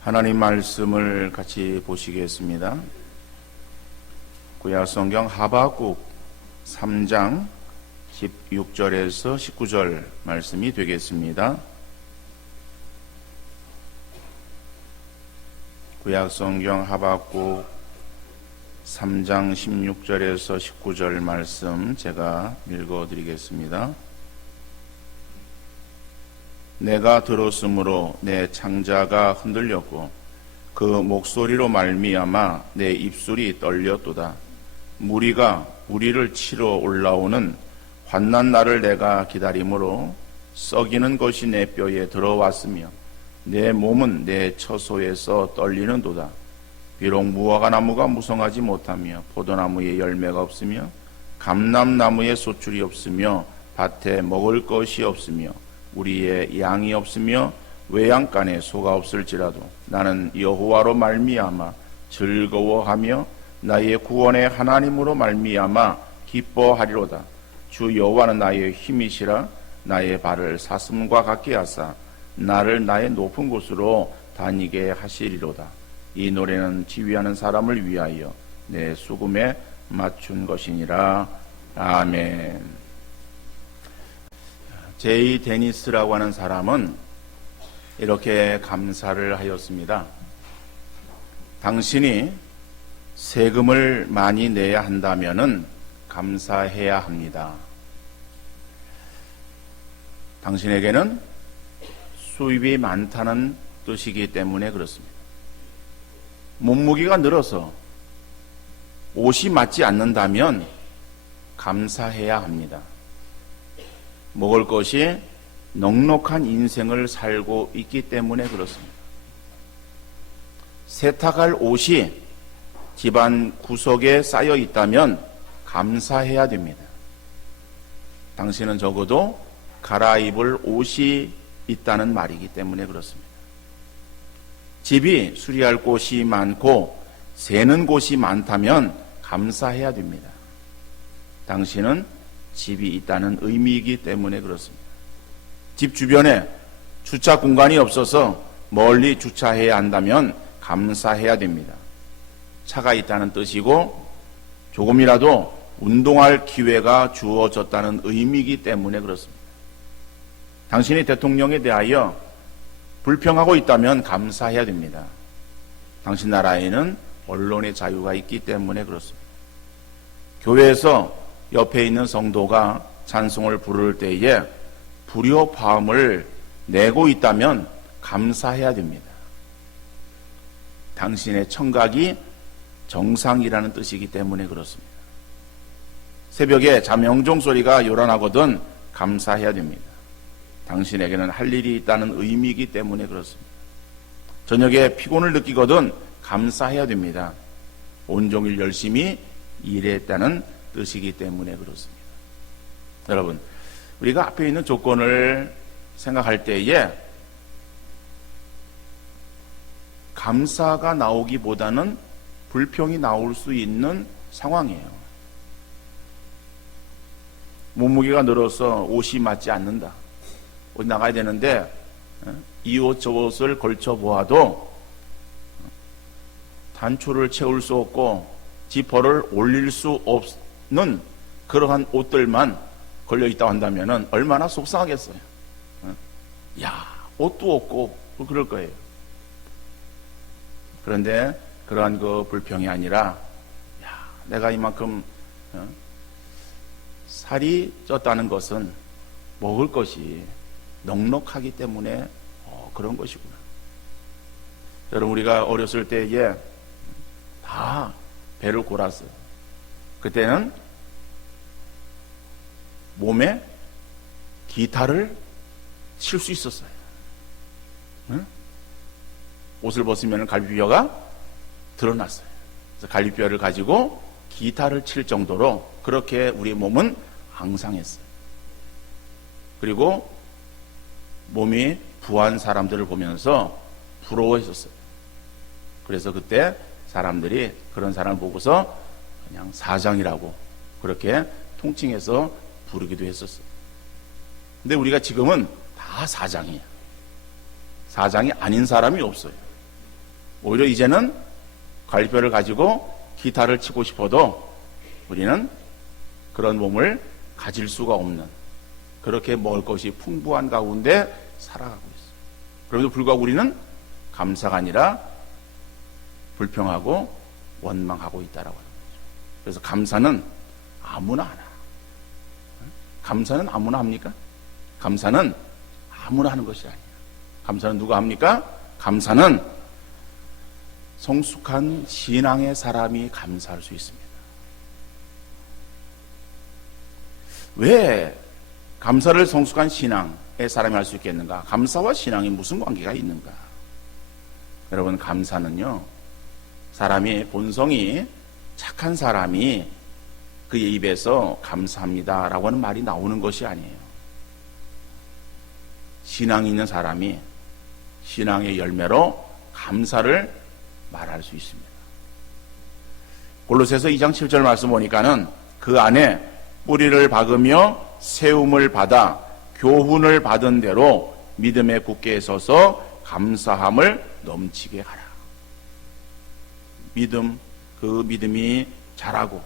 하나님 말씀을 같이 보시겠습니다. 구약성경 하박국 3장 16절에서 19절 말씀이 되겠습니다. 구약성경 하박국 3장 16절에서 19절 말씀 제가 읽어드리겠습니다. 내가 들었으므로 내 창자가 흔들렸고 그 목소리로 말미암아 내 입술이 떨렸도다. 무리가 우리를 치러 올라오는 환난 날을 내가 기다림으로 썩이는 것이 내 뼈에 들어왔으며 내 몸은 내 처소에서 떨리는도다. 비록 무화과 나무가 무성하지 못하며 포도나무에 열매가 없으며 감람나무에 소출이 없으며 밭에 먹을 것이 없으며 우리의 양이 없으며 외양간에 소가 없을지라도 나는 여호와로 말미암아 즐거워하며 나의 구원의 하나님으로 말미암아 기뻐하리로다. 주 여호와는 나의 힘이시라. 나의 발을 사슴과 같게 하사 나를 나의 높은 곳으로 다니게 하시리로다. 이 노래는 지휘하는 사람을 위하여 내 수금에 맞춘 것이니라. 아멘. 제이 데니스라고 하는 사람은 이렇게 감사를 하였습니다. 당신이 세금을 많이 내야 한다면은 감사해야 합니다. 당신에게는 수입이 많다는 뜻이기 때문에 그렇습니다. 몸무게가 늘어서 옷이 맞지 않는다면 감사해야 합니다. 먹을 것이 넉넉한 인생을 살고 있기 때문에 그렇습니다. 세탁할 옷이 집안 구석에 쌓여 있다면 감사해야 됩니다. 당신은 적어도 갈아입을 옷이 있다는 말이기 때문에 그렇습니다. 집이 수리할 곳이 많고 새는 곳이 많다면 감사해야 됩니다. 당신은 집이 있다는 의미이기 때문에 그렇습니다. 집 주변에 주차 공간이 없어서 멀리 주차해야 한다면 감사해야 됩니다. 차가 있다는 뜻이고 조금이라도 운동할 기회가 주어졌다는 의미이기 때문에 그렇습니다. 당신이 대통령에 대하여 불평하고 있다면 감사해야 됩니다. 당신 나라에는 언론의 자유가 있기 때문에 그렇습니다. 교회에서 옆에 있는 성도가 찬송을 부를 때에 불효파음을 내고 있다면 감사해야 됩니다. 당신의 청각이 정상이라는 뜻이기 때문에 그렇습니다. 새벽에 잠영종 소리가 요란하거든 감사해야 됩니다. 당신에게는 할 일이 있다는 의미이기 때문에 그렇습니다. 저녁에 피곤을 느끼거든 감사해야 됩니다. 온종일 열심히 일했다는 뜻이기 때문에 그렇습니다. 여러분, 우리가 앞에 있는 조건을 생각할 때에 감사가 나오기보다는 불평이 나올 수 있는 상황이에요. 몸무게가 늘어서 옷이 맞지 않는다. 옷 나가야 되는데 이 옷 저 옷을 걸쳐 보아도 단추를 채울 수 없고 지퍼를 올릴 수 없는 그러한 옷들만 걸려 있다고 한다면 얼마나 속상하겠어요. 야, 옷도 없고 그럴 거예요. 그런데 그러한 그 불평이 아니라 야, 내가 이만큼 살이 쪘다는 것은 먹을 것이 넉넉하기 때문에 그런 것이구나. 여러분, 우리가 어렸을 때에 다 배를 골았어요. 그때는 몸에 기타를 칠 수 있었어요. 응? 옷을 벗으면 갈비뼈가 드러났어요. 그래서 갈비뼈를 가지고 기타를 칠 정도로 그렇게 우리 몸은 앙상했어요. 그리고 몸이 부한 사람들을 보면서 부러워했었어요. 그래서 그때 사람들이 그런 사람을 보고서 그냥 사장이라고 그렇게 통칭해서 부르기도 했었어요. 근데 우리가 지금은 다 사장이야. 사장이 아닌 사람이 없어요. 오히려 이제는 갈비뼈를 가지고 기타를 치고 싶어도 우리는 그런 몸을 가질 수가 없는, 그렇게 먹을 것이 풍부한 가운데 살아가고 있어요. 그럼에도 불구하고 우리는 감사가 아니라 불평하고 원망하고 있다라고 하는 거죠. 그래서 감사는 아무나 하나. 감사는 아무나 합니까? 감사는 아무나 하는 것이 아니에요. 감사는 누가 합니까? 감사는 성숙한 신앙의 사람이 감사할 수 있습니다. 왜 감사를 성숙한 신앙의 사람이 할 수 있겠는가? 감사와 신앙이 무슨 관계가 있는가? 여러분, 감사는요, 사람의 본성이 착한 사람이 그의 입에서 감사합니다 라고 하는 말이 나오는 것이 아니에요. 신앙이 있는 사람이 신앙의 열매로 감사를 말할 수 있습니다. 골로새서 2장 7절 말씀 보니까는 그 안에 뿌리를 박으며 세움을 받아 교훈을 받은 대로 믿음에 굳게 서서 감사함을 넘치게 하라. 그 믿음이 자라고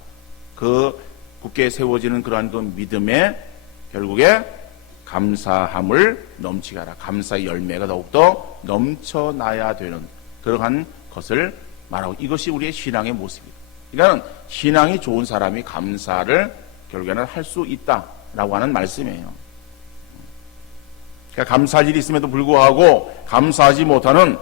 그 굳게 세워지는 그러한 그 믿음에 결국에 감사함을 넘치게 하라. 감사의 열매가 더욱더 넘쳐나야 되는 그러한 것을 말하고, 이것이 우리의 신앙의 모습이다. 그러니까 신앙이 좋은 사람이 감사를 결국에는 할 수 있다라고 하는 말씀이에요. 그러니까 감사할 일이 있음에도 불구하고 감사하지 못하는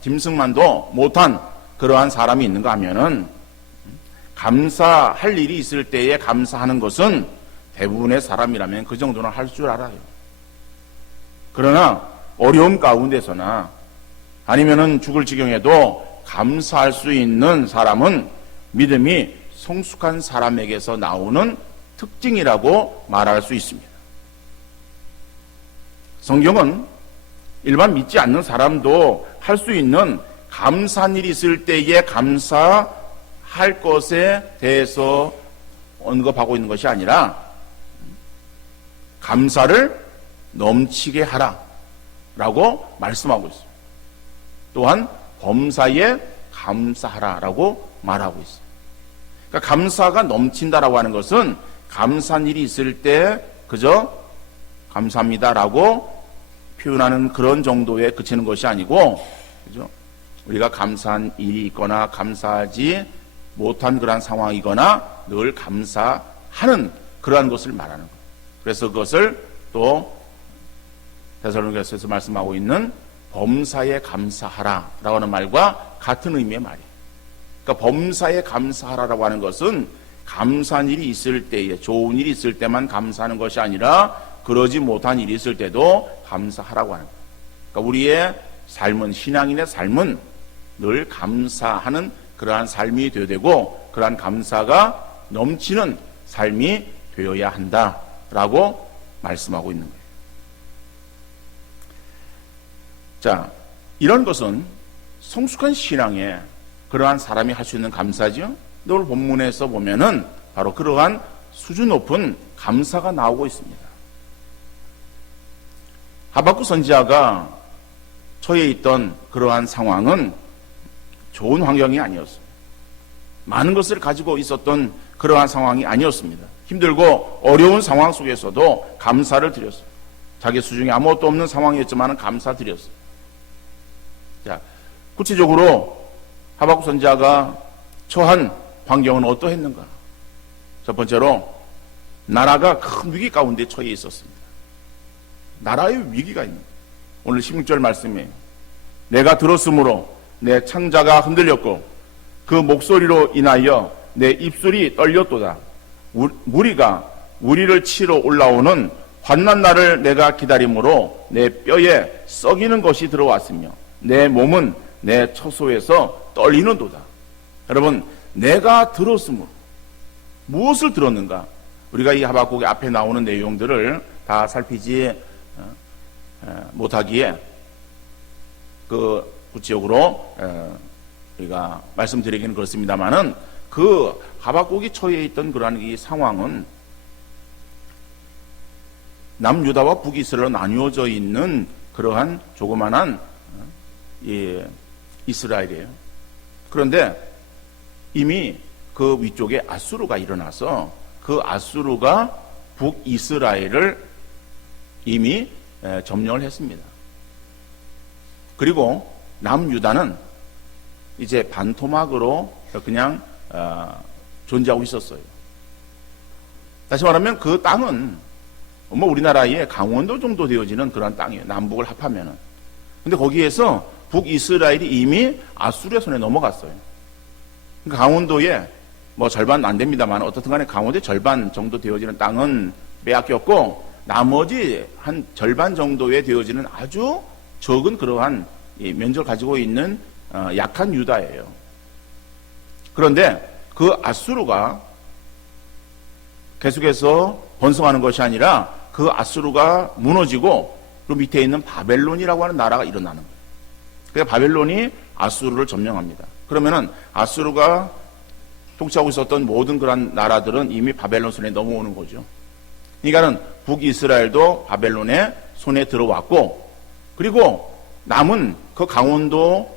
짐승만도 못한 그러한 사람이 있는가 하면은, 감사할 일이 있을 때에 감사하는 것은 대부분의 사람이라면 그 정도는 할 줄 알아요. 그러나 어려움 가운데서나 아니면은 죽을 지경에도 감사할 수 있는 사람은 믿음이 성숙한 사람에게서 나오는 특징이라고 말할 수 있습니다. 성경은 일반 믿지 않는 사람도 할 수 있는 감사한 일이 있을 때에 감사할 것에 대해서 언급하고 있는 것이 아니라 감사를 넘치게 하라라고 말씀하고 있습니다. 또한 범사에 감사하라라고 말하고 있어요. 그러니까 감사가 넘친다라고 하는 것은 감사한 일이 있을 때 그저 감사합니다라고 표현하는 그런 정도에 그치는 것이 아니고, 그죠? 우리가 감사한 일이 있거나 감사하지 못한 그러한 상황이거나 늘 감사하는 그러한 것을 말하는 거예요. 그래서 그것을 또 데살로니가서에서 말씀하고 있는 범사에 감사하라라고 하는 말과 같은 의미의 말이에요. 그러니까 범사에 감사하라라고 하는 것은 감사한 일이 있을 때에, 좋은 일이 있을 때만 감사하는 것이 아니라 그러지 못한 일이 있을 때도 감사하라고 하는 거예요. 그러니까 우리의 삶은, 신앙인의 삶은 늘 감사하는 그러한 삶이 되어야 되고, 그러한 감사가 넘치는 삶이 되어야 한다라고 말씀하고 있는 거예요. 자, 이런 것은 성숙한 신앙에 그러한 사람이 할 수 있는 감사죠. 오늘 본문에서 보면은 바로 그러한 수준 높은 감사가 나오고 있습니다. 하박국 선지자가 처해 있던 그러한 상황은 좋은 환경이 아니었습니다. 많은 것을 가지고 있었던 그러한 상황이 아니었습니다. 힘들고 어려운 상황 속에서도 감사를 드렸어요. 자기 수중에 아무것도 없는 상황이었지만 감사드렸어요. 자, 구체적으로 하박국 선지자가 처한 환경은 어떠했는가? 첫 번째로 나라가 큰 위기 가운데 처해 있었습니다. 나라의 위기가 있는 거예요. 오늘 16절 말씀이에요. 내가 들었으므로 내 창자가 흔들렸고 그 목소리로 인하여 내 입술이 떨렸도다. 무리가 우리를 치러 올라오는 환난 날을 내가 기다림으로 내 뼈에 썩이는 것이 들어왔으며 내 몸은 내 처소에서 떨리는도다. 여러분, 내가 들었으므로 무엇을 들었는가? 우리가 이 하박국의 앞에 나오는 내용들을 다 살피지 못하기에 그 구체적으로 우리가 말씀드리기는 그렇습니다만은 그 하박국이 처해 있던 그러한 이 상황은 남유다와 북이스라엘로 나뉘어져 있는 그러한 조그만한 이스라엘이에요. 그런데 이미 그 위쪽에 아수르가 일어나서 그 아수르가 북이스라엘을 이미 점령을 했습니다. 그리고 남유다는 이제 반토막으로 그냥 존재하고 있었어요. 다시 말하면 그 땅은 뭐 우리나라의 강원도 정도 되어지는 그런 땅이에요. 남북을 합하면은. 근데 거기에서 북이스라엘이 이미 아수르의 손에 넘어갔어요. 그러니까 강원도에 뭐 절반 안 됩니다만 어떻든 간에 강원도의 절반 정도 되어지는 땅은 빼앗겼고 나머지 한 절반 정도에 되어지는 아주 적은 그러한 면적을 가지고 있는 약한 유다예요. 그런데 그 아수르가 계속해서 번성하는 것이 아니라 그 아수르가 무너지고 그 밑에 있는 바벨론이라고 하는 나라가 일어나는 거예요. 그래서 바벨론이 아수르를 점령합니다. 그러면은 아수르가 통치하고 있었던 모든 그런 나라들은 이미 바벨론 손에 넘어오는 거죠. 그러니까는 북이스라엘도 바벨론의 손에 들어왔고, 그리고 남은 그 강원도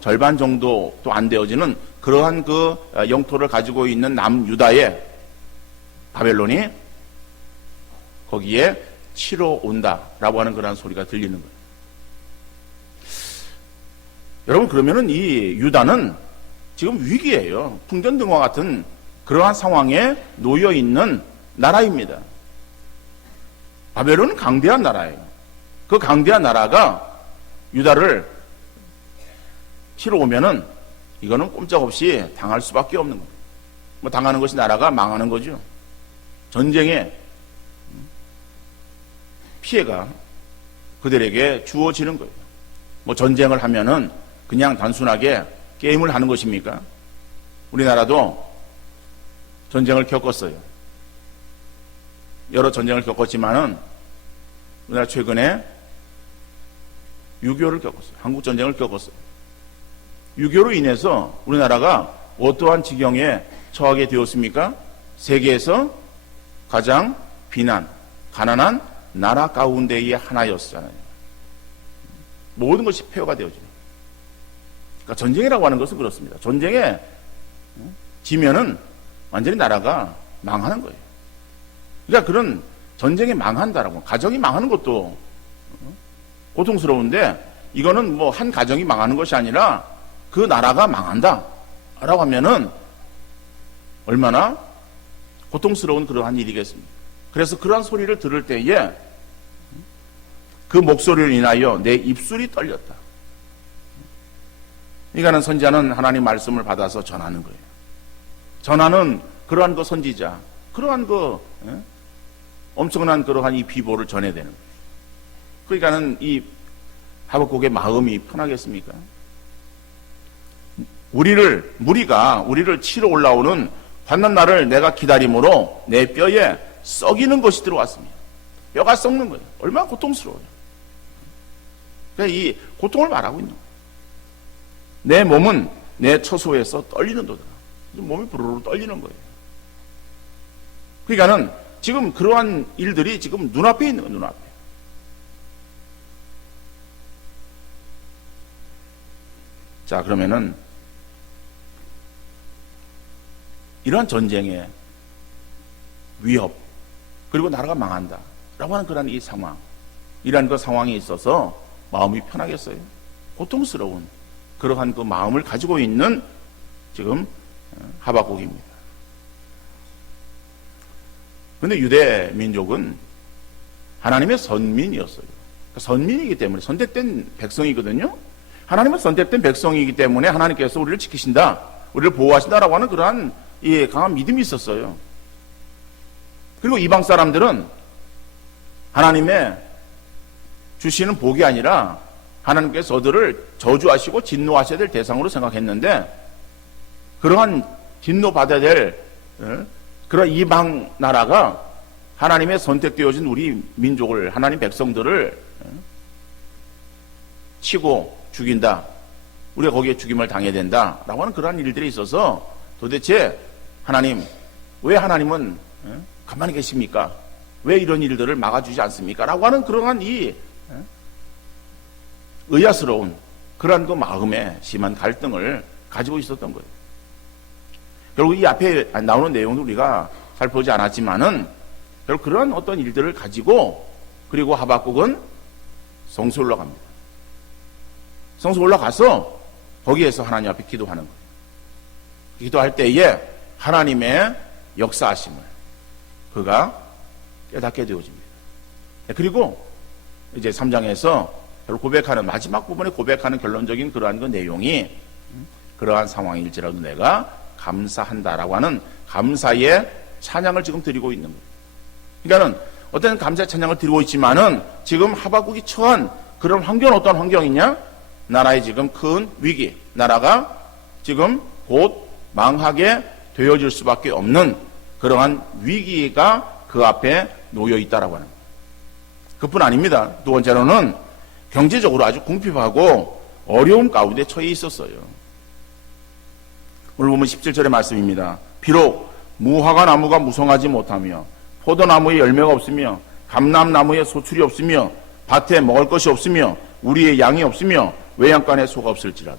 절반 정도도 안 되어지는 그러한 그 영토를 가지고 있는 남유다에 바벨론이 거기에 치러 온다라고 하는 그런 소리가 들리는 거예요. 여러분, 그러면은 이 유다는 지금 위기예요. 풍전등화 같은 그러한 상황에 놓여 있는 나라입니다. 바벨론은 강대한 나라예요. 그 강대한 나라가 유다를 치러 오면은 이거는 꼼짝없이 당할 수밖에 없는 거예요. 뭐 당하는 것이 나라가 망하는 거죠. 전쟁에 피해가 그들에게 주어지는 거예요. 뭐 전쟁을 하면은 그냥 단순하게 게임을 하는 것입니까? 우리나라도 전쟁을 겪었어요. 여러 전쟁을 겪었지만은 우리나라 최근에 6.25를 겪었어요. 한국 전쟁을 겪었어요. 6.25로 인해서 우리나라가 어떠한 지경에 처하게 되었습니까? 세계에서 가장 가난한 나라 가운데의 하나였잖아요. 모든 것이 폐허가 되어지는. 그러니까 전쟁이라고 하는 것은 그렇습니다. 전쟁에 지면은 완전히 나라가 망하는 거예요. 그러니까 그런 전쟁에 망한다라고, 가정이 망하는 것도 고통스러운데, 이거는 뭐 한 가정이 망하는 것이 아니라 그 나라가 망한다라고 하면은 얼마나 고통스러운 그러한 일이겠습니까? 그래서 그러한 소리를 들을 때에 그 목소리를 인하여 내 입술이 떨렸다. 이거는 선지자는 하나님 말씀을 받아서 전하는 거예요. 전하는 그러한 그 선지자, 그러한 그 엄청난 그러한 이 비보를 전해야 되는 거예요. 그러니까는 이 하박국의 마음이 편하겠습니까? 무리가 우리를 치러 올라오는 환난 날을 내가 기다림으로 내 뼈에 썩이는 것이 들어왔습니다. 뼈가 썩는 거예요. 얼마나 고통스러워요. 그러니까 이 고통을 말하고 있는 거예요. 내 몸은 내 처소에서 떨리는도다. 몸이 부르르 떨리는 거예요. 그러니까는 지금 그러한 일들이 지금 눈앞에 있는 거예요. 눈앞에. 자, 그러면은 이러한 전쟁의 위협, 그리고 나라가 망한다 라고 하는 그런 이 상황, 이러한 그 상황에 있어서 마음이 편하겠어요? 고통스러운 그러한 그 마음을 가지고 있는 지금 하박국입니다. 그런데 유대 민족은 하나님의 선민이었어요. 그러니까 선민이기 때문에 선택된 백성이거든요. 하나님은 선택된 백성이기 때문에 하나님께서 우리를 지키신다, 우리를 보호하신다라고 하는 그러한 강한 믿음이 있었어요. 그리고 이방 사람들은 하나님의 주시는 복이 아니라 하나님께서 저들을 저주하시고 진노하셔야 될 대상으로 생각했는데, 그러한 진노받아야 될 그런 이방 나라가 하나님의 선택되어진 우리 민족을, 하나님 백성들을 치고 죽인다, 우리가 거기에 죽임을 당해야 된다라고 하는 그러한 일들이 있어서 도대체 왜 하나님은 가만히 계십니까? 왜 이런 일들을 막아주지 않습니까? 라고 하는 그러한 이 의아스러운 그러한 그 마음에 심한 갈등을 가지고 있었던 거예요. 결국 이 앞에 나오는 내용도 우리가 잘 보지 않았지만은 결국 그런 어떤 일들을 가지고 그리고 하박국은 성소에 올라갑니다. 성소에 올라가서 거기에서 하나님 앞에 기도하는 거예요. 기도할 때에 하나님의 역사하심을 그가 깨닫게 되어집니다. 그리고 이제 3장에서 고백하는 마지막 부분에 고백하는 결론적인 그러한 그 내용이 그러한 상황일지라도 내가 감사한다라고 하는 감사의 찬양을 지금 드리고 있는 거예요. 그러니까는 어떤 감사의 찬양을 드리고 있지만은 지금 하박국이 처한 그런 환경은 어떤 환경이냐? 나라의 지금 큰 위기, 나라가 지금 곧 망하게 되어질 수밖에 없는 그러한 위기가 그 앞에 놓여 있다라고 하는 거예요. 그뿐 아닙니다. 두 번째로는 경제적으로 아주 궁핍하고 어려운 가운데 처해 있었어요. 오늘 보면 17절의 말씀입니다. 비록 무화과 나무가 무성하지 못하며 포도나무에 열매가 없으며 감람나무에 소출이 없으며 밭에 먹을 것이 없으며 우리의 양이 없으며 외양간에 소가 없을지라도.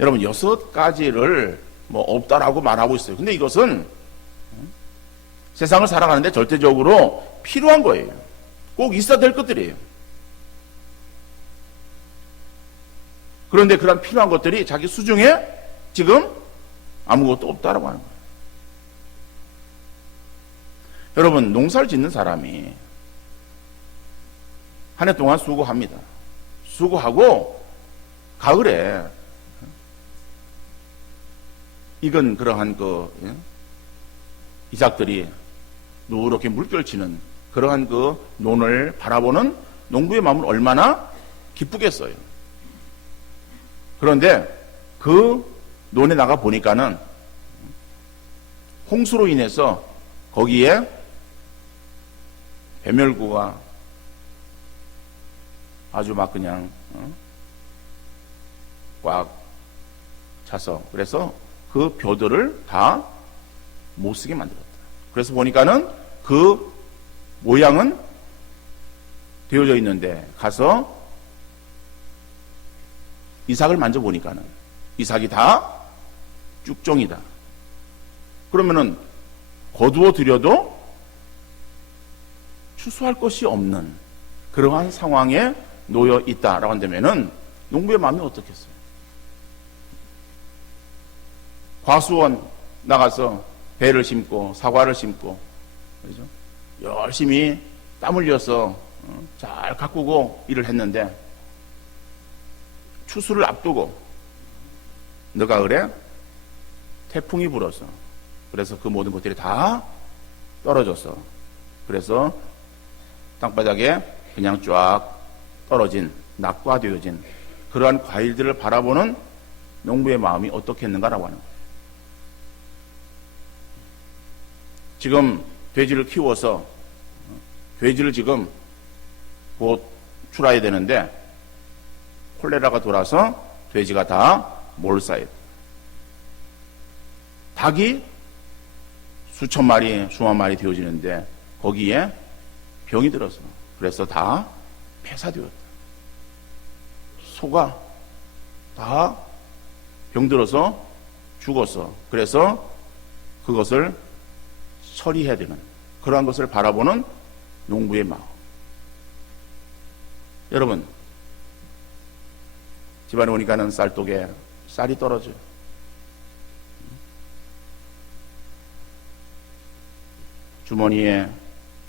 여러분 6가지를 뭐 없다라고 말하고 있어요. 근데 이것은 세상을 살아가는데 절대적으로 필요한 거예요. 꼭 있어야 될 것들이에요. 그런데 그런 필요한 것들이 자기 수중에 지금 아무것도 없다라고 하는 거예요. 여러분 농사를 짓는 사람이 한 해 동안 수고합니다. 수고하고 가을에 익은 그러한 그 이삭들이 누렇게 물결치는 그러한 그 논을 바라보는 농부의 마음은 얼마나 기쁘겠어요. 그런데 그 논에 나가 보니까는 홍수로 인해서 거기에 배멸구가 아주 막 그냥 꽉 차서 그래서 그 벼들을 다 못 쓰게 만들었다. 그래서 보니까는 그 모양은 되어져 있는데 가서 이삭을 만져보니까는 이삭이 다 쭉종이다. 그러면은 거두어 들여도 추수할 것이 없는 그러한 상황에 놓여 있다라고 한다면은 농부의 마음이 어떻겠어요? 과수원 나가서 배를 심고 사과를 심고 그렇죠? 열심히 땀 흘려서 잘 가꾸고 일을 했는데 추수를 앞두고 늦가을에 태풍이 불어서 그래서 그 모든 것들이 다 떨어져서 그래서 땅바닥에 그냥 쫙 떨어진 낙과되어진 그러한 과일들을 바라보는 농부의 마음이 어떻겠는가라고 하는 거예요. 지금 돼지를 키워서 돼지를 지금 곧 출하해야 되는데 콜레라가 돌아서 돼지가 다 몰살해요. 닭이 수천 마리, 수만 마리 되어지는데 거기에 병이 들어서 그래서 다 폐사되었다. 소가 다 병들어서 죽었어. 그래서 그것을 처리해야 되는 그러한 것을 바라보는 농부의 마음. 여러분 집안에 오니까는 쌀독에 쌀이 떨어져요. 주머니에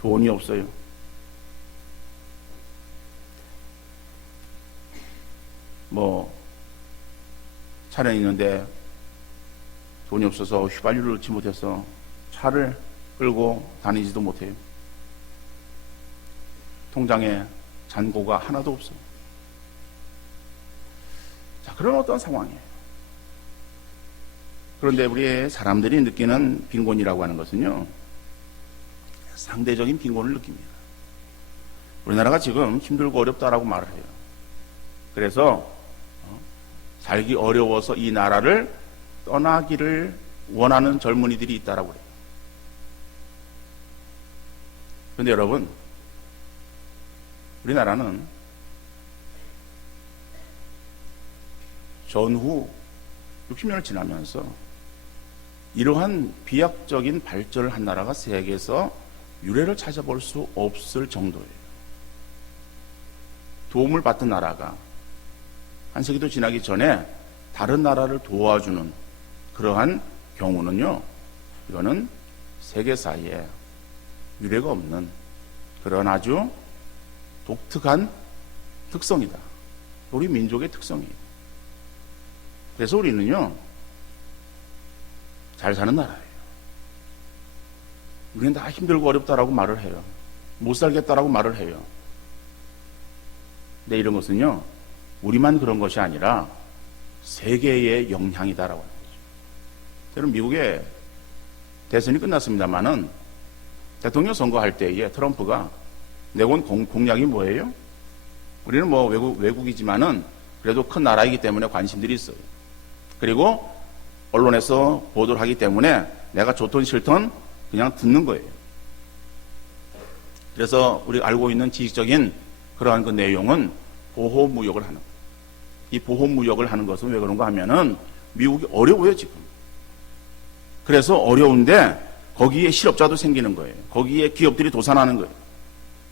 돈이 없어요. 뭐 차는 있는데 돈이 없어서 휘발유를 넣지 못해서 차를 끌고 다니지도 못해요. 통장에 잔고가 하나도 없어요. 자, 그런 어떤 상황이에요. 그런데 우리 사람들이 느끼는 빈곤이라고 하는 것은요, 상대적인 빈곤을 느낍니다. 우리나라가 지금 힘들고 어렵다라고 말을 해요. 그래서 살기 어려워서 이 나라를 떠나기를 원하는 젊은이들이 있다라고 해요. 그런데 여러분, 우리나라는 전후 60년을 지나면서 이러한 비약적인 발전을 한 나라가 세계에서 유례를 찾아볼 수 없을 정도예요. 도움을 받던 나라가 한 세기도 지나기 전에 다른 나라를 도와주는 그러한 경우는요, 이거는 세계사에 유례가 없는 그런 아주 독특한 특성이다. 우리 민족의 특성이에요. 그래서 우리는요, 잘 사는 나라예요. 우리는 다 힘들고 어렵다라고 말을 해요. 못 살겠다라고 말을 해요. 근데 이런 것은요, 우리만 그런 것이 아니라 세계의 영향이다라고 하는 거죠. 여러분, 미국의 대선이 끝났습니다만은 대통령 선거할 때에 트럼프가 내건 공약이 뭐예요? 우리는 뭐 외국이지만은 그래도 큰 나라이기 때문에 관심들이 있어요. 그리고 언론에서 보도를 하기 때문에 내가 좋든 싫든 그냥 듣는 거예요. 그래서 우리가 알고 있는 지식적인 그러한 그 내용은 보호무역을 하는 거예요. 이 보호무역을 하는 것은 왜 그런가 하면은 미국이 어려워요, 지금. 그래서 어려운데 거기에 실업자도 생기는 거예요. 거기에 기업들이 도산하는 거예요.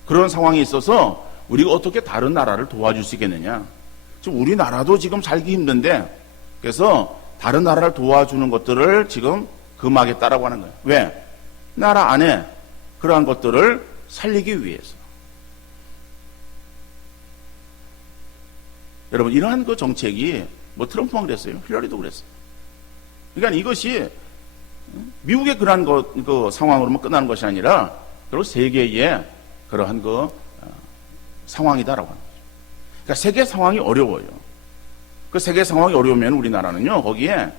그런 상황이 있어서 우리가 어떻게 다른 나라를 도와줄 수 있겠느냐. 지금 우리나라도 지금 살기 힘든데 그래서 다른 나라를 도와주는 것들을 지금 금하겠다라고 하는 거예요. 왜? 나라 안에 그러한 것들을 살리기 위해서. 여러분, 이러한 그 정책이 뭐 트럼프만 그랬어요. 힐러리도 그랬어요. 그러니까 이것이 미국의 그러한 그 상황으로만 끝나는 것이 아니라 그리고 세계의 그러한 그 상황이다라고 하는 거죠. 그러니까 세계 상황이 어려워요. 그 세계 상황이 어려우면 우리나라는요, 거기에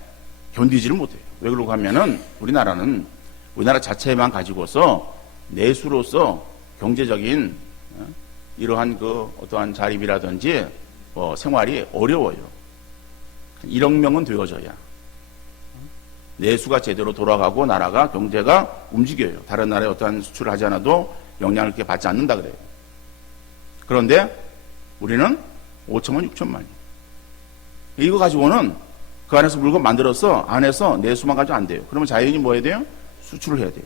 견디지를 못해요. 왜 그러고 하면은 우리나라 자체만 가지고서 내수로서 경제적인 이러한 그 어떠한 자립이라든지 생활이 어려워요. 1억 명은 되어져야 내수가 제대로 돌아가고 나라가 경제가 움직여요. 다른 나라에 어떠한 수출을 하지 않아도 영향을 그렇게 받지 않는다 그래요. 그런데 우리는 5천만, 6천만이. 이거 가지고는 그 안에서 물건 만들어서 안에서 내수만 가지고 안 돼요. 그러면 자연히 뭐 해야 돼요? 수출을 해야 돼요.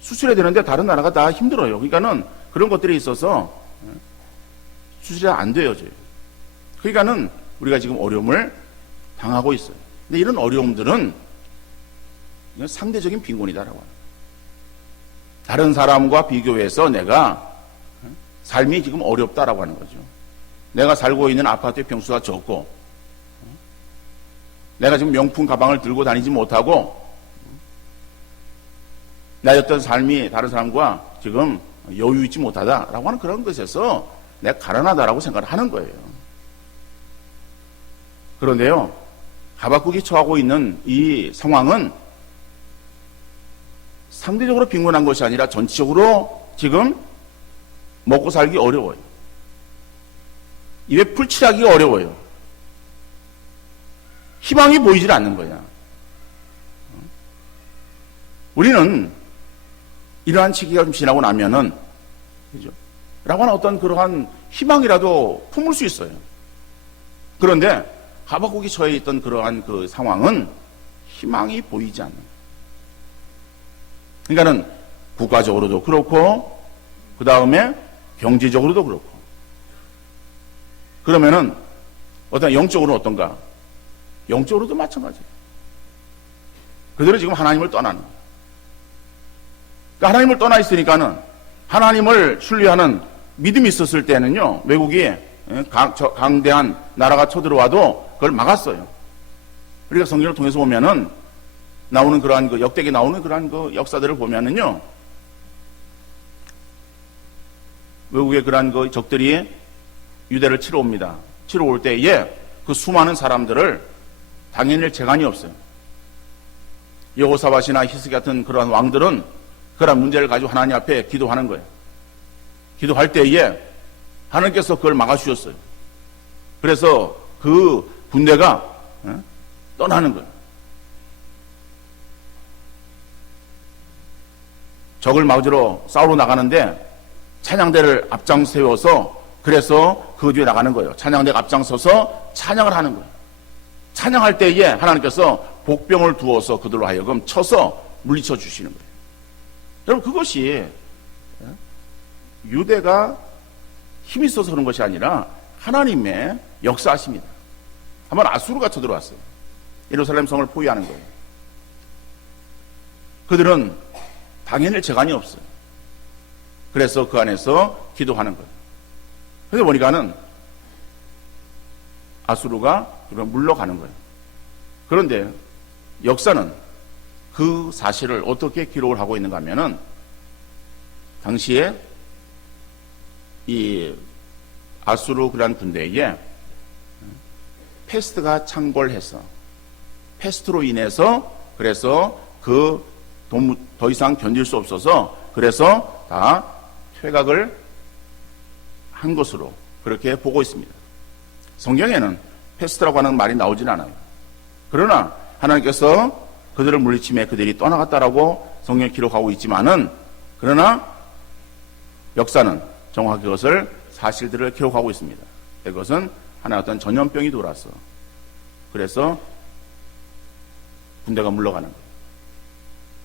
수출해야 되는데 다른 나라가 다 힘들어요. 그러니까는 그런 것들이 있어서 수출이 안 돼요. 그러니까는 우리가 지금 어려움을 당하고 있어요. 근데 이런 어려움들은 이건 상대적인 빈곤이다라고 해요. 다른 사람과 비교해서 내가 삶이 지금 어렵다라고 하는 거죠. 내가 살고 있는 아파트의 평수가 적고 내가 지금 명품 가방을 들고 다니지 못하고 나의 어떤 삶이 다른 사람과 지금 여유 있지 못하다라고 하는 그런 것에서 내가 가난하다라고 생각을 하는 거예요. 그런데요, 하박국이 처하고 있는 이 상황은 상대적으로 빈곤한 것이 아니라 전체적으로 지금 먹고 살기 어려워요. 입에 풀칠하기가 어려워요. 희망이 보이질 않는 거야. 우리는 이러한 시기가 좀 지나고 나면은, 그죠? 라고 하는 어떤 그러한 희망이라도 품을 수 있어요. 그런데 하박국이 처해 있던 그러한 그 상황은 희망이 보이지 않는 거예요. 그러니까는 국가적으로도 그렇고, 그 다음에 경제적으로도 그렇고. 그러면은 어떤 영적으로는 어떤가? 영적으로도 마찬가지예요. 그들은 지금 하나님을 떠나는 거예요. 그러니까 하나님을 떠나 있으니까는 하나님을 신뢰하는 믿음이 있었을 때는요, 외국이 강대한 나라가 쳐들어와도 그걸 막았어요. 우리가 성경을 통해서 보면은 나오는 그러한 그 역대기에 나오는 그러한 그 역사들을 보면은요, 외국의 그러한 그 적들이 유대를 치러 옵니다. 치러 올 때에 그 수많은 사람들을 당연히 재간이 없어요. 여호사밧이나 히스기 같은 그러한 왕들은 그런 문제를 가지고 하나님 앞에 기도하는 거예요. 기도할 때에 하나님께서 그걸 막아주셨어요. 그래서 그 군대가 떠나는 거예요. 적을 막으러 싸우러 나가는데 찬양대를 앞장 세워서 그래서 그 뒤에 나가는 거예요. 찬양대가 앞장서서 찬양을 하는 거예요. 찬양할 때에 하나님께서 복병을 두어서 그들로 하여금 쳐서 물리쳐 주시는 거예요. 여러분, 그것이 유대가 힘이 있어서 그런 것이 아니라 하나님의 역사하십니다. 한번 아수르가 쳐들어왔어요. 예루살렘 성을 포위하는 거예요. 그들은 당연히 재간이 없어요. 그래서 그 안에서 기도하는 거예요. 그런데 보니까는 아수르가 물러가는 거예요. 그런데 역사는 그 사실을 어떻게 기록을 하고 있는가 하면은, 당시에 이 아수르 그란 군대에 패스트가 창궐해서, 패스트로 인해서 그래서 더 이상 견딜 수 없어서 그래서 다 퇴각을 한 것으로 그렇게 보고 있습니다. 성경에는 패스트라고 하는 말이 나오진 않아요. 그러나 하나님께서 그들을 물리침에 그들이 떠나갔다라고 성경에 기록하고 있지만은, 그러나 역사는 정확히 그것을 사실들을 기록하고 있습니다. 그것은 하나의 어떤 전염병이 돌아서 그래서 군대가 물러가는 거예요.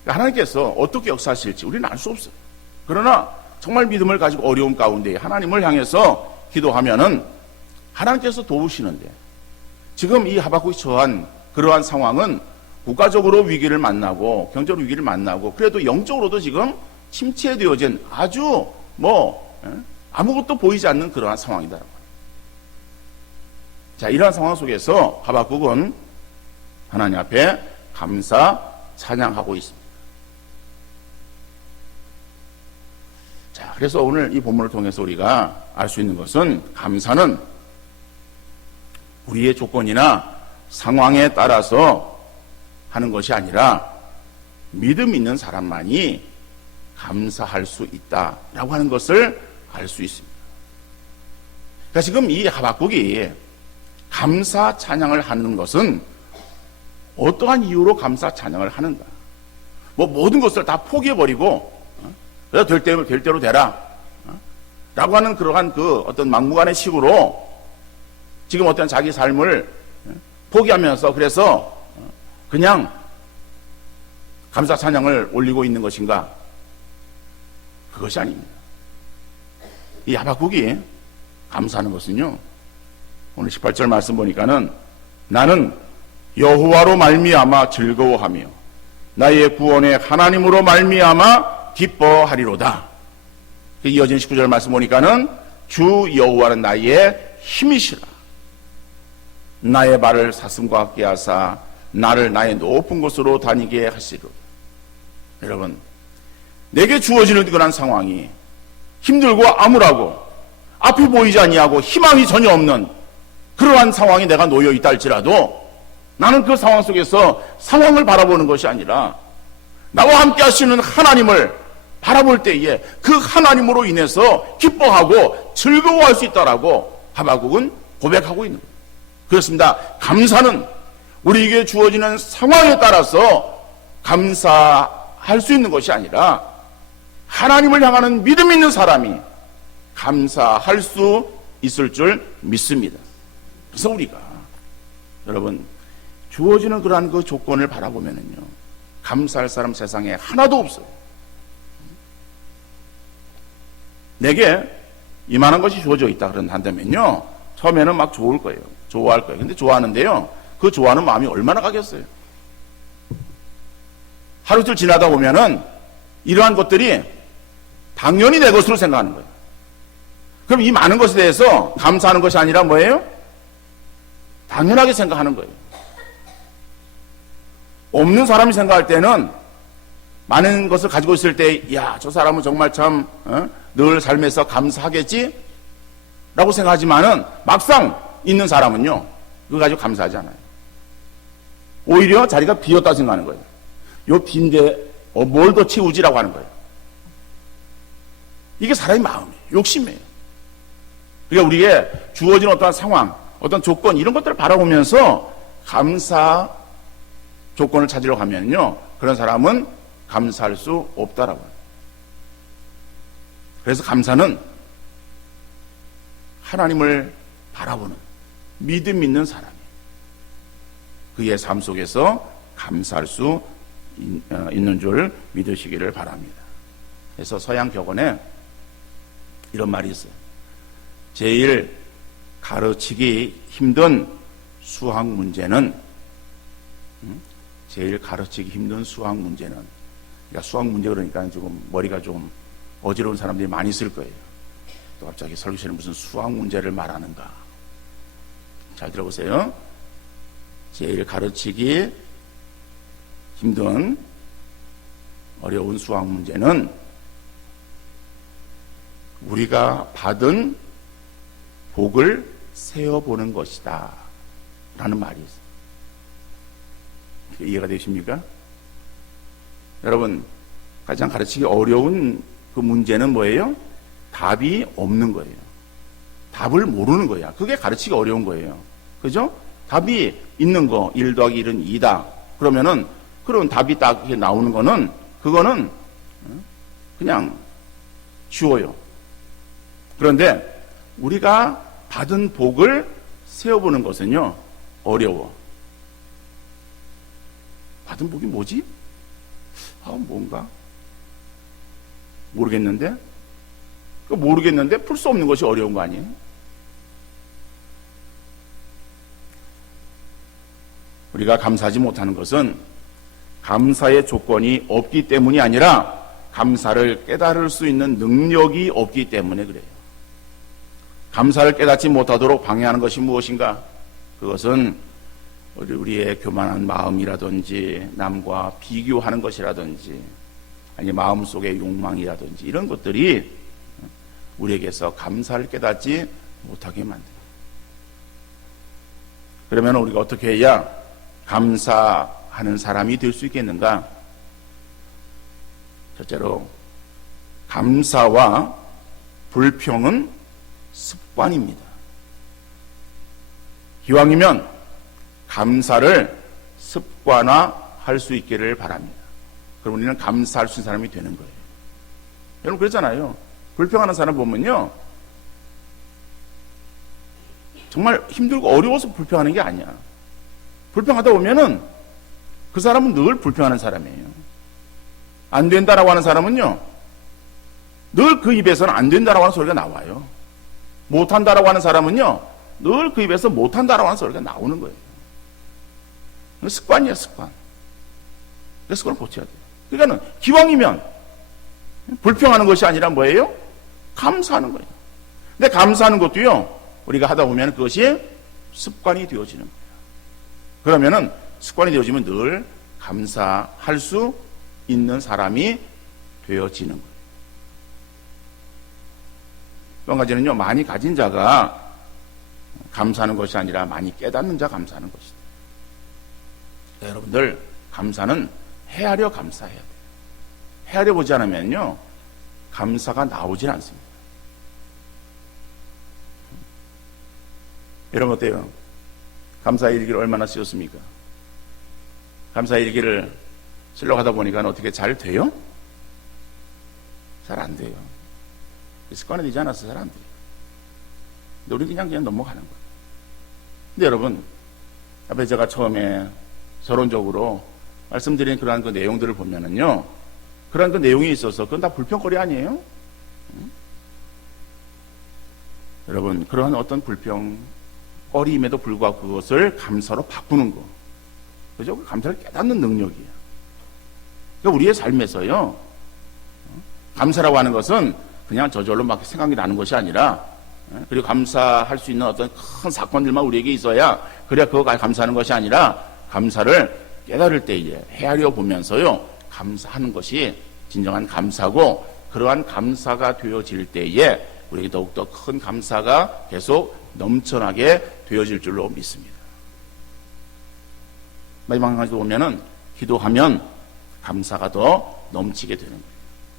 하나님께서 어떻게 역사하실지 우리는 알 수 없어요. 그러나 정말 믿음을 가지고 어려움 가운데 하나님을 향해서 기도하면은 하나님께서 도우시는데, 지금 이 하박국이 처한 그러한 상황은 국가적으로 위기를 만나고 경제적 위기를 만나고 그래도 영적으로도 지금 침체되어진 아주 아무것도 보이지 않는 그러한 상황이다. 자, 이러한 상황 속에서 하박국은 하나님 앞에 감사 찬양하고 있습니다. 자, 그래서 오늘 이 본문을 통해서 우리가 알 수 있는 것은, 감사는 우리의 조건이나 상황에 따라서 하는 것이 아니라 믿음 있는 사람만이 감사할 수 있다라고 하는 것을 알 수 있습니다. 그러니까 지금 이 하박국이 감사 찬양을 하는 것은 어떠한 이유로 감사 찬양을 하는가? 모든 것을 다 포기해버리고 될 대로 되라 라고 하는 그러한 어떤 막무가내 식으로 지금 어떤 자기 삶을 포기하면서 그래서 그냥 감사 찬양을 올리고 있는 것인가? 그것이 아닙니다. 이 하박국이 감사하는 것은요, 오늘 18절 말씀 보니까는, 나는 여호와로 말미암아 즐거워하며 나의 구원의 하나님으로 말미암아 기뻐하리로다. 이어진 19절 말씀 보니까는, 주 여호와는 나의 힘이시라. 나의 발을 사슴과 같게 하사 나를 나의 높은 곳으로 다니게 하시리로다. 여러분, 내게 주어지는 그런 상황이 힘들고 암울하고 앞이 보이지 아니하고 희망이 전혀 없는 그러한 상황에 내가 놓여 있다 할지라도, 나는 그 상황 속에서 상황을 바라보는 것이 아니라 나와 함께 하시는 하나님을 바라볼 때에 그 하나님으로 인해서 기뻐하고 즐거워할 수 있다라고 하박국은 고백하고 있는 거예요. 그렇습니다. 감사는 우리에게 주어지는 상황에 따라서 감사할 수 있는 것이 아니라 하나님을 향하는 믿음 있는 사람이 감사할 수 있을 줄 믿습니다. 그래서 우리가, 여러분, 주어지는 그러한 그 조건을 바라보면은요, 감사할 사람 세상에 하나도 없어요. 내게 이만한 것이 주어져 있다 한다면요, 처음에는 막 좋을 거예요. 좋아할 거예요. 근데 좋아하는데요, 그 좋아하는 마음이 얼마나 가겠어요. 하루 이틀 지나다 보면은 이러한 것들이 당연히 내 것으로 생각하는 거예요. 그럼 이 많은 것에 대해서 감사하는 것이 아니라 뭐예요? 당연하게 생각하는 거예요. 없는 사람이 생각할 때는 많은 것을 가지고 있을 때, 야, 저 사람은 정말 참 늘 삶에서 감사하겠지? 라고 생각하지만은 막상 있는 사람은요, 그거 가지고 감사하지 않아요. 오히려 자리가 비었다 생각하는 거예요. 요 빈데 뭘 더 채우지라고 하는 거예요. 이게 사람의 마음이에요. 욕심이에요. 그러니까 우리의 주어진 어떤 상황, 어떤 조건, 이런 것들을 바라보면서 감사 조건을 찾으려고 하면요, 그런 사람은 감사할 수 없다라고 해요. 그래서 감사는 하나님을 바라보는 믿음 있는 사람이에요. 그의 삶 속에서 감사할 수 있는 줄 믿으시기를 바랍니다. 그래서 서양 격언에 이런 말이 있어요. 제일 가르치기 힘든 수학 문제는 그러니까 수학 문제 그러니까 조금 머리가 좀 어지러운 사람들이 많이 있을 거예요. 또 갑자기 설교실에 무슨 수학 문제를 말하는가. 잘 들어보세요. 제일 가르치기 힘든 어려운 수학 문제는 우리가 받은 복을 세어보는 것이다 라는 말이 있어요. 이해가 되십니까? 여러분, 가장 가르치기 어려운 그 문제는 뭐예요? 답이 없는 거예요. 답을 모르는 거야. 그게 가르치기 어려운 거예요. 그죠? 답이 있는 거, 1 더하기 1은 2다. 그러면은, 그런 답이 딱 이렇게 나오는 거는, 그거는 그냥 쉬워요. 그런데 우리가 받은 복을 세어보는 것은요, 어려워. 받은 복이 뭐지? 뭔가? 모르겠는데? 모르겠는데 풀 수 없는 것이 어려운 거 아니에요? 우리가 감사하지 못하는 것은 감사의 조건이 없기 때문이 아니라 감사를 깨달을 수 있는 능력이 없기 때문에 그래요. 감사를 깨닫지 못하도록 방해하는 것이 무엇인가? 그것은 우리의 교만한 마음이라든지 남과 비교하는 것이라든지 아니 마음속의 욕망이라든지 이런 것들이 우리에게서 감사를 깨닫지 못하게 만들어요. 그러면 우리가 어떻게 해야 감사하는 사람이 될 수 있겠는가? 첫째로 감사와 불평은 습관입니다. 기왕이면 감사를 습관화할 수 있기를 바랍니다. 그럼 우리는 감사할 수 있는 사람이 되는 거예요. 여러분 그랬잖아요. 불평하는 사람 보면요, 정말 힘들고 어려워서 불평하는 게 아니야. 불평하다 보면은 그 사람은 늘 불평하는 사람이에요. 안 된다라고 하는 사람은요, 늘 그 입에서는 안 된다라고 하는 소리가 나와요. 못한다라고 하는 사람은요, 늘 그 입에서 못한다라고 하는 소리가 나오는 거예요. 습관이야, 습관. 그래서 그걸 고쳐야 돼요. 그러니까는 기왕이면 불평하는 것이 아니라 뭐예요? 감사하는 거예요. 근데 감사하는 것도요, 우리가 하다 보면 그것이 습관이 되어지는 거예요. 그러면은 습관이 되어지면 늘 감사할 수 있는 사람이 되어지는 거예요. 또 한 가지는요, 많이 가진 자가 감사하는 것이 아니라 많이 깨닫는 자 감사하는 것이다. 여러분들, 감사는 헤아려 감사해야 돼요. 헤아려 보지 않으면요, 감사가 나오질 않습니다. 여러분 어때요? 감사의 일기를 얼마나 쓰셨습니까? 감사의 일기를 쓰려고 하다 보니까 어떻게 잘 돼요? 잘 안 돼요. 습관이 되지 않아서 잘 안 돼요. 근데 우리 그냥 넘어가는 거예요. 근데 여러분, 앞에 제가 처음에 서론적으로 말씀드린 그러한 그 내용들을 보면은요, 그러한 그 내용이 있어서 그건 다 불평거리 아니에요? 여러분, 그러한 어떤 불평거리임에도 불구하고 그것을 감사로 바꾸는 거. 그죠? 그 감사를 깨닫는 능력이에요. 그러니까 우리의 삶에서요, 감사라고 하는 것은 그냥 저절로 막 생각이 나는 것이 아니라, 그리고 감사할 수 있는 어떤 큰 사건들만 우리에게 있어야, 그래야 그거 감사하는 것이 아니라, 감사를 깨달을 때에 헤아려 보면서요, 감사하는 것이 진정한 감사고, 그러한 감사가 되어질 때에 우리에게 더욱더 큰 감사가 계속 넘쳐나게 되어질 줄로 믿습니다. 마지막 한 가지 보면은 기도하면 감사가 더 넘치게 되는 거예요.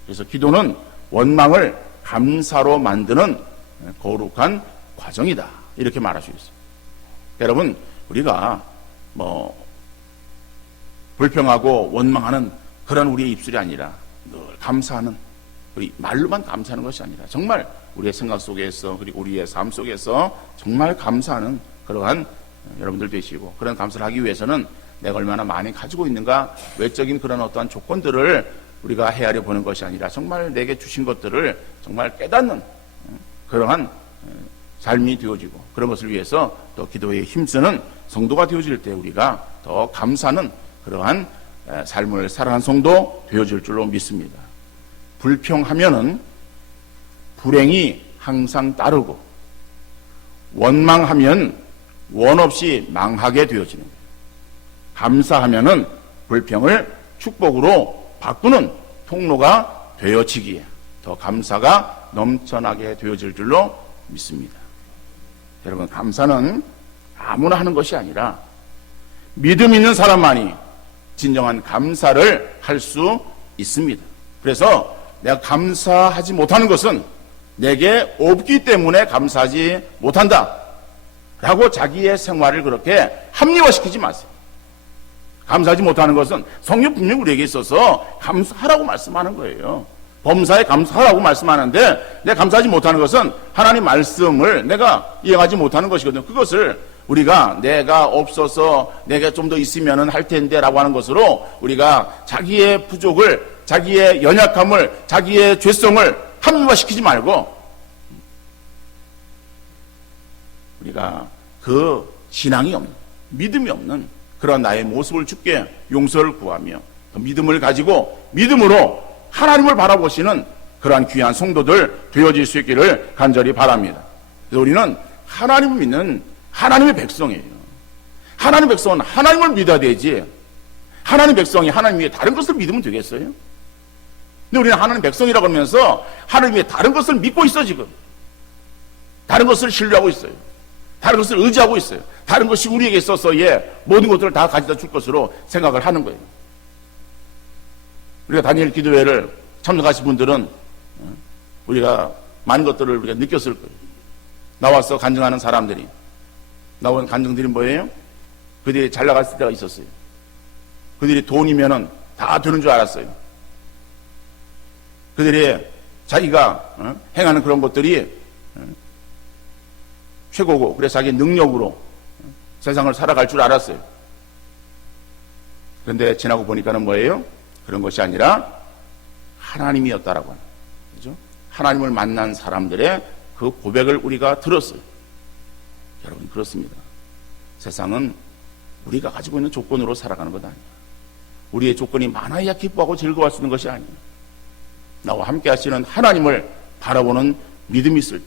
그래서 기도는 원망을 감사로 만드는 거룩한 과정이다, 이렇게 말할 수 있어요. 여러분, 우리가 불평하고 원망하는 그런 우리의 입술이 아니라 늘 감사하는, 우리 말로만 감사하는 것이 아니라 정말 우리의 생각 속에서, 그리고 우리의 삶 속에서 정말 감사하는 그러한 여러분들 되시고, 그런 감사를 하기 위해서는 내가 얼마나 많이 가지고 있는가, 외적인 그런 어떠한 조건들을 우리가 헤아려 보는 것이 아니라 정말 내게 주신 것들을 정말 깨닫는 그러한 삶이 되어지고, 그런 것을 위해서 또 기도에 힘쓰는 성도가 되어질 때 우리가 더 감사하는 그러한 삶을 살아가는 성도 되어질 줄로 믿습니다. 불평하면은 불행이 항상 따르고, 원망하면 원 없이 망하게 되어지는 거예요. 감사하면은 불평을 축복으로 바꾸는 통로가 되어지기에 더 감사가 넘쳐나게 되어질 줄로 믿습니다. 여러분, 감사는 아무나 하는 것이 아니라 믿음 있는 사람만이 진정한 감사를 할 수 있습니다. 그래서 내가 감사하지 못하는 것은 내게 없기 때문에 감사하지 못한다 라고 자기의 생활을 그렇게 합리화시키지 마세요. 감사하지 못하는 것은 성경 분명히 우리에게 있어서 감사하라고 말씀하는 거예요. 범사에 감사하라고 말씀하는데, 내가 감사하지 못하는 것은 하나님 말씀을 내가 이해하지 못하는 것이거든요. 그것을 우리가 내가 없어서 내가 좀 더 있으면 할 텐데 라고 하는 것으로 우리가 자기의 부족을, 자기의 연약함을, 자기의 죄성을 합리화시키지 말고, 우리가 그 신앙이 없는, 믿음이 없는 그런 나의 모습을 주께 용서를 구하며 믿음을 가지고 믿음으로 하나님을 바라보시는 그러한 귀한 성도들 되어질 수 있기를 간절히 바랍니다. 그래서 우리는 하나님을 믿는 하나님의 백성이에요. 하나님의 백성은 하나님을 믿어야 되지, 하나님의 백성이 하나님 위에 다른 것을 믿으면 되겠어요? 근데 우리는 하나님 백성이라고 하면서 하나님 위에 다른 것을 믿고 있어. 지금 다른 것을 신뢰하고 있어요. 다른 것을 의지하고 있어요. 다른 것이 우리에게 있어서의 모든 것들을 다 가져다 줄 것으로 생각을 하는 거예요. 우리가 다니엘 기도회를 참석하신 분들은 우리가 많은 것들을 우리가 느꼈을 거예요. 나와서 간증하는 사람들이, 나온 간증들이 뭐예요? 그들이 잘 나갔을 때가 있었어요. 그들이 돈이면은 다 되는 줄 알았어요. 그들이 자기가 행하는 그런 것들이 최고고, 그래서 자기 능력으로 세상을 살아갈 줄 알았어요. 그런데 지나고 보니까는 뭐예요? 그런 것이 아니라 하나님이었다라고 하는, 그죠? 하나님을 만난 사람들의 그 고백을 우리가 들었어요. 여러분, 그렇습니다. 세상은 우리가 가지고 있는 조건으로 살아가는 것 아니에요. 우리의 조건이 많아야 기뻐하고 즐거워할 수 있는 것이 아니에요. 나와 함께 하시는 하나님을 바라보는 믿음이 있을 때,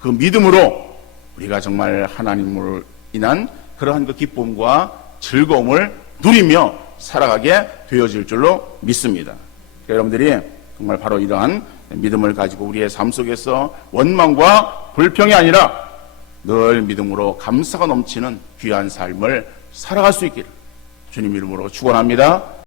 그 믿음으로 우리가 정말 하나님으로 인한 그러한 그 기쁨과 즐거움을 누리며 살아가게 되어질 줄로 믿습니다. 여러분들이 정말 바로 이러한 믿음을 가지고 우리의 삶 속에서 원망과 불평이 아니라 늘 믿음으로 감사가 넘치는 귀한 삶을 살아갈 수 있기를 주님 이름으로 축원합니다.